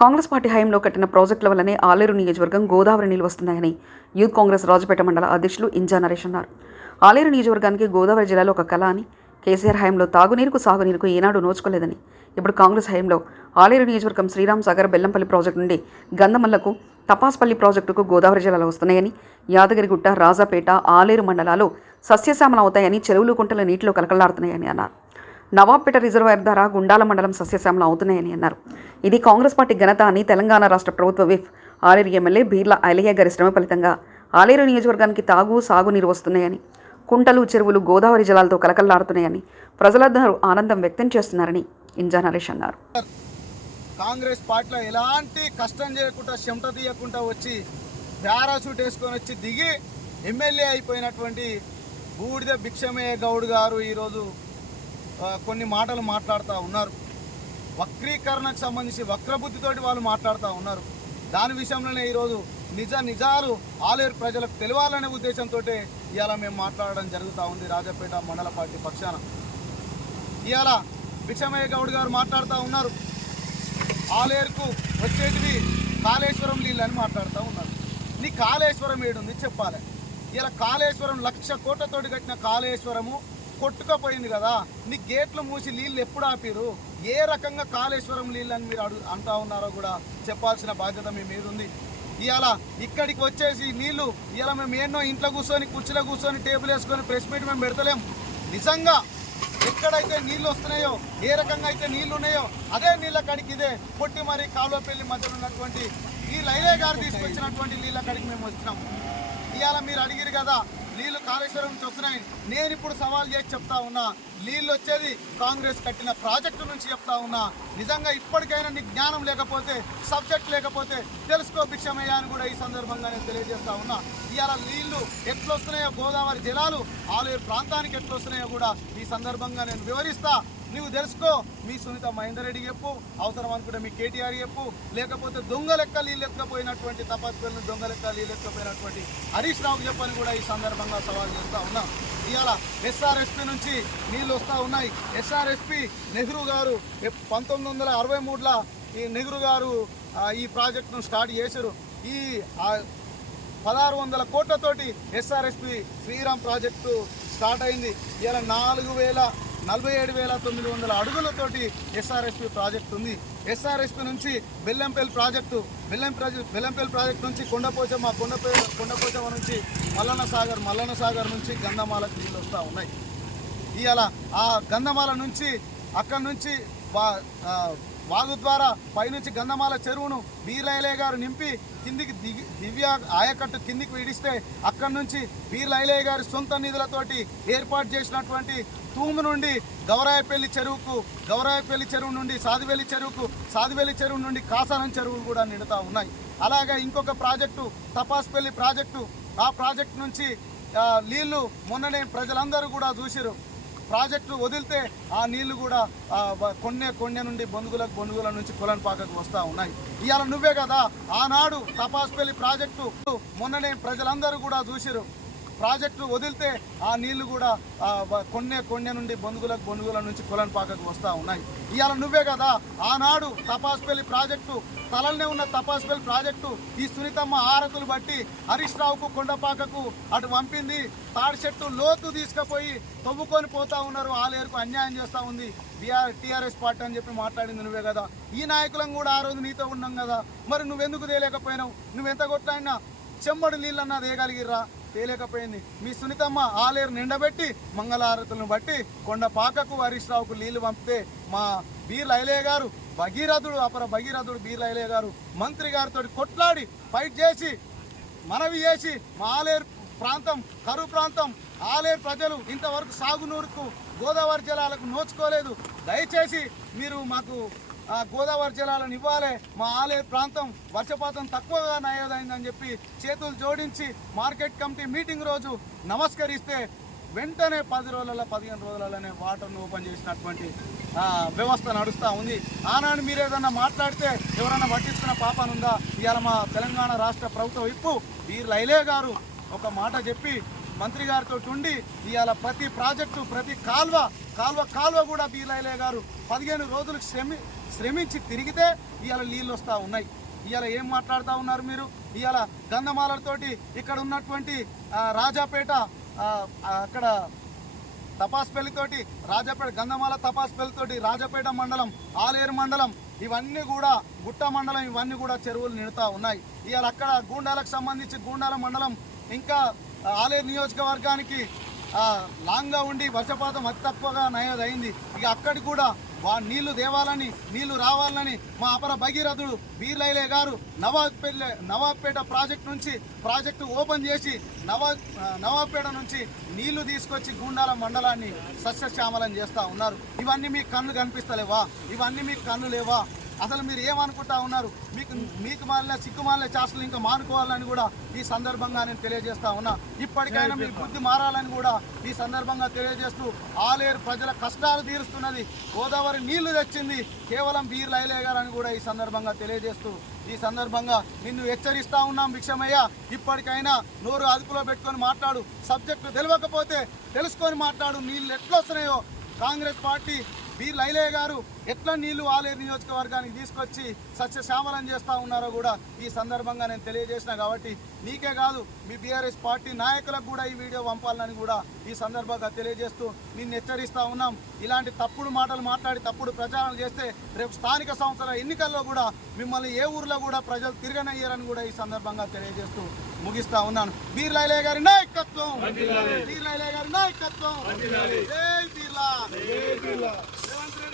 Congress party హయాంలో కట్టిన ప్రాజెక్టుల వల్లనే ఆలేరు నియోజకవర్గం గోదావరి నీళ్ళు వస్తున్నాయని యూత్ కాంగ్రెస్ రాజపేట మండల అధ్యక్షులు ఇంజా నరేష్ అన్నారు. ఆలేరు నియోజకవర్గానికి గోదావరి జిల్లాలో ఒక కళ అని కేసీఆర్ హయాంలో తాగునీరుకు సాగునీరుకు ఏనాడు నోచుకోలేదని. ఇప్పుడు కాంగ్రెస్ హయాంలో ఆలేరు నియోజకవర్గం శ్రీరామ్ సాగర్ బెల్లంపల్లి ప్రాజెక్టు నుండి గంధమల్లకు తపాస్పల్లి ప్రాజెక్టుకు గోదావరి జిల్లాలో వస్తున్నాయని యాదగిరిగుట్ట రాజాపేట ఆలేరు మండలాలు సస్యశ్యామలం అవుతాయని చెరువులు కుంటల నీటిలో కలకలాడుతున్నాయని అన్నారు. నవాబ్పేట రిజర్వాయర్ ద్వారా గుండాల మండలం సస్యశ్యామలం అవుతున్నాయని అన్నారు. ఇది కాంగ్రెస్ పార్టీ ఘనత అని తెలంగాణ రాష్ట్ర ప్రభుత్వ విప్ ఆలేరు ఎమ్మెల్యే బీర్ల ఐలయ్య గారి శ్రమ ఫలితంగా ఆలేరు నియోజకవర్గానికి తాగు సాగునీరు వస్తున్నాయని కుంటలు చెరువులు గోదావరి జలాలతో కలకల్లాడుతున్నాయని ప్రజలందరూ ఆనందం వ్యక్తం చేస్తున్నారని ఇంజా నరేష్ అన్నారు. కాంగ్రెస్ పార్టీలో ఎలాంటి కష్టం చేయకుండా చెమట తీయకుండా వచ్చి పారాషూట్ వేసుకొని వచ్చి దిగి ఎమ్మెల్యే అయిపోయినటువంటి బూడిద భిక్షమయ్య గౌడ్ గారు ఈరోజు కొన్ని మాటలు మాట్లాడుతూ ఉన్నారు. వక్రీకరణకు సంబంధించి వక్రబుద్ధితోటి వాళ్ళు మాట్లాడుతూ ఉన్నారు. దాని విషయంలోనే ఈరోజు నిజ నిజాలు ఆలేరు ప్రజలకు తెలియాలనే ఉద్దేశంతో ఇవాళ మేము మాట్లాడడం జరుగుతూ ఉంది రాజపేట మండల పార్టీ పక్షాన. ఇవాళ భిక్షమయ్య గౌడ్ గారు మాట్లాడుతూ ఉన్నారు. ఆలేరుకు వచ్చేటివి కాళేశ్వరం నీళ్ళని అని మాట్లాడుతూ ఉన్నారు. నీ కాళేశ్వరం ఏడుంది చెప్పాలి. ఇలా కాళేశ్వరం లక్ష కోట్లతోటి కట్టిన కాళేశ్వరము కొట్టుకపోయింది కదా నీ గేట్లు మూసి నీళ్ళు ఎప్పుడు ఆపిరు ఏ రకంగా కాళేశ్వరం నీళ్ళు అని మీరు అడుగు అంటా ఉన్నారో కూడా చెప్పాల్సిన బాధ్యత మీ మీద ఉంది. ఇవాళ ఇక్కడికి వచ్చేసి నీళ్ళు ఇవాళ మేము ఎన్నో ఇంట్లో కూర్చొని కుర్చీలో కూర్చొని టేబుల్ వేసుకొని ప్రెస్ మీట్ మేము పెడతలేం. నిజంగా ఎక్కడైతే నీళ్ళు వస్తున్నాయో ఏ రకంగా అయితే నీళ్ళు ఉన్నాయో అదే నీళ్ళ కాడికి ఇదే పొట్టి మరి కాలువపల్లి మధ్యలో ఉన్నటువంటి ఈ లైలే గారు తీసుకొచ్చినటువంటి నీళ్ళ కాడికి మేము వచ్చినాం. ఇవాళ మీరు అడిగిరు కదా నీళ్ళు కాళేశ్వరం నుంచి వస్తున్నాయి నేను ఇప్పుడు సవాల్ చేసి చెప్తా ఉన్నా. నీళ్ళు వచ్చేది కాంగ్రెస్ కట్టిన ప్రాజెక్టు నుంచి చెప్తా ఉన్నా. నిజంగా ఇప్పటికైనా నీకు జ్ఞానం లేకపోతే సబ్జెక్ట్ లేకపోతే తెలుసుకో భిక్షమయ్యా అని కూడా ఈ సందర్భంగా నేను తెలియజేస్తా ఉన్నా. ఇవాళ నీళ్ళు ఎట్లొస్తున్నాయో గోదావరి జలాలు ఆలయ ప్రాంతానికి ఎట్లొస్తున్నాయో కూడా ఈ సందర్భంగా నేను వివరిస్తా. నువ్వు తెలుసుకో మీ సునీత మహేందర్ రెడ్డి చెప్పు అవసరం అనుకుంటే మీ కేటీఆర్ చెప్పు లేకపోతే దొంగ లెక్క నీళ్ళెక్కపోయినటువంటి ఎత్తుకపోయినటువంటి తపస్సులను దొంగ లెక్క నీళ్ళెక్కపోయినటువంటి హరీష్ రావుకి చెప్పని కూడా ఈ సందర్భంగా సవాల్ చేస్తా ఉన్నా. ఇవాళ ఎస్ఆర్ఎస్పి నుంచి నీళ్ళు వస్తూ ఉన్నాయి. ఎస్ఆర్ఎస్పి నెహ్రూ గారు పంతొమ్మిది వందల అరవై మూడులో ఈ నెహ్రూ గారు ఈ ప్రాజెక్టును స్టార్ట్ చేశారు. ఈ పదహారు వందల కోట్లతోటి ఎస్ఆర్ఎస్పి శ్రీరామ్ ప్రాజెక్టు స్టార్ట్ అయింది. ఇలా నాలుగు వేల నలభై ఏడు వేల తొమ్మిది వందల అడుగులతోటి ఎస్ఆర్ఎస్పి ప్రాజెక్ట్ ఉంది. ఎస్ఆర్ఎస్పి నుంచి Bellampalli project Bellam project Bellampalli project నుంచి కొండపోచమ్మ కొండపే కొండపోచమ్మ నుంచి మల్లన్న సాగర్ మల్లన్న సాగర్ నుంచి గంధమాలకు నీళ్ళు వస్తూ ఉన్నాయి. ఇవాళ ఆ గంధమాల నుంచి అక్కడి నుంచి వాగు ద్వారా పైనుంచి గంధమాల చెరువును బీర్లైలే గారు నింపి కిందికి దిగి దివ్య ఆయకట్టు కిందికి విడిస్తే అక్కడి నుంచి బీర్లైలే గారి సొంత నిధులతోటి ఏర్పాటు చేసినటువంటి తూము నుండి గౌరాయపల్లి చెరువుకు గౌరాయపల్లి చెరువు నుండి సాదివెల్లి చెరువుకు సాదివెల్లి చెరువు నుండి కాసారం చెరువులు కూడా నిండుతా ఉన్నాయి. అలాగే ఇంకొక ప్రాజెక్టు తపాస్పల్లి ప్రాజెక్టు. ఆ ప్రాజెక్టు నుంచి నీళ్ళు మొన్ననే ప్రజలందరూ కూడా చూసిరు ప్రాజెక్టు వదిలితే ఆ నీళ్ళు కూడా కొన్నే కొన్నే నుండి బొందుగులకు బొందుగుల నుంచి కొలన్పాకకు వస్తూ ఉన్నాయి. ఇవాళ నువ్వే కదా ఆనాడు తపాస్పల్లి ప్రాజెక్టు మొన్ననే ప్రజలందరూ కూడా చూసిరు ప్రాజెక్టు వదిలితే ఆ నీళ్ళు కూడా కొన్నే కొన్నే నుండి బొందుగులకు బొందుగుల నుంచి కొలన్పాకకు వస్తూ ఉన్నాయి. ఇవాళ నువ్వే కదా ఆనాడు తపాస్పల్లి ప్రాజెక్టు తలనే ఉన్న తపాస్పల్లి ప్రాజెక్టు ఈ సునీతమ్మ ఆరతులు బట్టి హరీష్ రావుకు కొండపాకకు అటు పంపింది. తాడిచెట్టు లోతు తీసుకుపోయి తవ్వుకొని పోతా ఉన్నారు. ఆలేరుకు అన్యాయం చేస్తూ ఉంది. బీఆర్ టీఆర్ఎస్ పార్టీ అని చెప్పి మాట్లాడింది నువ్వే కదా. ఈ నాయకులం కూడా ఆ రోజు నీతో ఉన్నాం కదా. మరి నువ్వెందుకు తేలేకపోయినావు? నువ్వెంత కొట్లాడినా చెమ్మడి నీళ్ళన్నా తేయగలిగిర్రా? తేలేకపోయింది. మీ సునీతమ్మ ఆలేరు నిండబెట్టి మంగళారతులను బట్టి కొండపాకకు హరీష్ రావుకు నీళ్ళు పంపితే మా బీర్ లైలే గారు భగీరథుడు అపర భగీరథుడు బీర్ లైలే గారు మంత్రి గారితో కొట్లాడి ఫైట్ చేసి మనవి చేసి మా ఆలేరు ప్రాంతం కరువు ప్రాంతం ఆలేరు ప్రజలు ఇంతవరకు సాగునూరుకు గోదావరి జలాలకు నోచుకోలేదు. దయచేసి మీరు మాకు గోదావరి జలాలను ఇవ్వాలి. మా ఆలయ ప్రాంతం వర్షపాతం తక్కువగా నయోదైందని చెప్పి చేతులు జోడించి మార్కెట్ కమిటీ మీటింగ్ రోజు నమస్కరిస్తే వెంటనే పది రోజులలో పదిహేను రోజులలోనే వాటర్ను ఓపెన్ చేసినటువంటి వ్యవస్థ నడుస్తూ ఉంది. ఆనాడు మీరు ఏదన్నా మాట్లాడితే ఎవరన్నా పట్టించుకున్న పాపనుందా? ఇవాళ మా తెలంగాణ రాష్ట్ర ప్రభుత్వ విప్పు వీరు లైలే గారు ఒక మాట చెప్పి మంత్రి గారితో ఉండి ఇవాళ ప్రతి ప్రాజెక్టు ప్రతి కాల్వ కాలువ కాలువ కూడా బీలయ్య గారు పదిహేను రోజులు శ్రమి శ్రమించి తిరిగితే ఇవాళ నీళ్ళు వస్తూ ఉన్నాయి. ఇవాళ ఏం మాట్లాడుతూ ఉన్నారు మీరు? ఇవాళ గంధమాలతోటి ఇక్కడ ఉన్నటువంటి రాజాపేట అక్కడ తపాస్పల్లితోటి రాజాపేట గంధమాల తపాస్పల్లితోటి రాజాపేట మండలం ఆలేరు మండలం ఇవన్నీ కూడా గుట్ట మండలం ఇవన్నీ కూడా చెరువులు నిండుతా ఉన్నాయి. ఇవాళ అక్కడ గూండాలకు సంబంధించి గూండాల మండలం ఇంకా ఆలేరు నియోజకవర్గానికి లాంగ్గా ఉండి వర్షపాతం అతి తక్కువగా నయోదైంది ఇక అక్కడికి కూడా వా నీళ్ళు దేవాలని నీళ్ళు రావాలని మా అపర భగీరథుడు బీర్లైలే గారు నవాబ్పేట నవాబ్పేట ప్రాజెక్ట్ నుంచి ప్రాజెక్టు ఓపెన్ చేసి నవా నవాబ్పేట నుంచి నీళ్ళు తీసుకొచ్చి గుండాల మండలాన్ని సస్యశ్యామలం చేస్తూ ఉన్నారు. ఇవన్నీ మీకు కన్ను కనిపిస్తలేవా? ఇవన్నీ మీకు కన్ను లేవా? అసలు మీరు ఏమనుకుంటా ఉన్నారు? మీకు మీకు మాలిన సిక్కు మాలిన చేష్టలు ఇంకా మానుకోవాలని కూడా ఈ సందర్భంగా నేను తెలియజేస్తా ఉన్నా. ఇప్పటికైనా మీ బుద్ధి మారాలని కూడా ఈ సందర్భంగా తెలియజేస్తూ ఆలేరు ప్రజల కష్టాలు తీరుస్తున్నది. గోదావరి నీళ్ళు తెచ్చింది కేవలం బీర్ లైలే గారని కూడా ఈ సందర్భంగా తెలియజేస్తూ ఈ సందర్భంగా నిన్ను హెచ్చరిస్తా ఉన్నాం భిక్షమయ్య. ఇప్పటికైనా నోరు అదుపులో పెట్టుకొని మాట్లాడు. సబ్జెక్టు తెలియకపోతే తెలుసుకొని మాట్లాడు. నీళ్ళు ఎట్లా వస్తున్నాయో కాంగ్రెస్ పార్టీ బి లైలే గారు ఎట్లా నీళ్ళు ఆలేరు నియోజకవర్గానికి తీసుకొచ్చి సస్యశ్యామలం చేస్తూ ఉన్నారో కూడా ఈ సందర్భంగా నేను తెలియజేసిన కాబట్టి నీకే కాదు మీ బీఆర్ఎస్ పార్టీ నాయకులకు కూడా ఈ వీడియో పంపాలని కూడా ఈ సందర్భంగా తెలియజేస్తూ నిన్ను హెచ్చరిస్తా ఉన్నాం. ఇలాంటి తప్పుడు మాటలు మాట్లాడి తప్పుడు ప్రచారం చేస్తే రేపు స్థానిక సంస్థల ఎన్నికల్లో కూడా మిమ్మల్ని ఏ ఊర్లో కూడా ప్రజలు తిరగనయ్యారని కూడా ఈ సందర్భంగా తెలియజేస్తూ ముగిస్తా ఉన్నాను. బీర్ లైలే గారి నాయకత్వం! బీర్ లైలే గారి నాయకత్వం!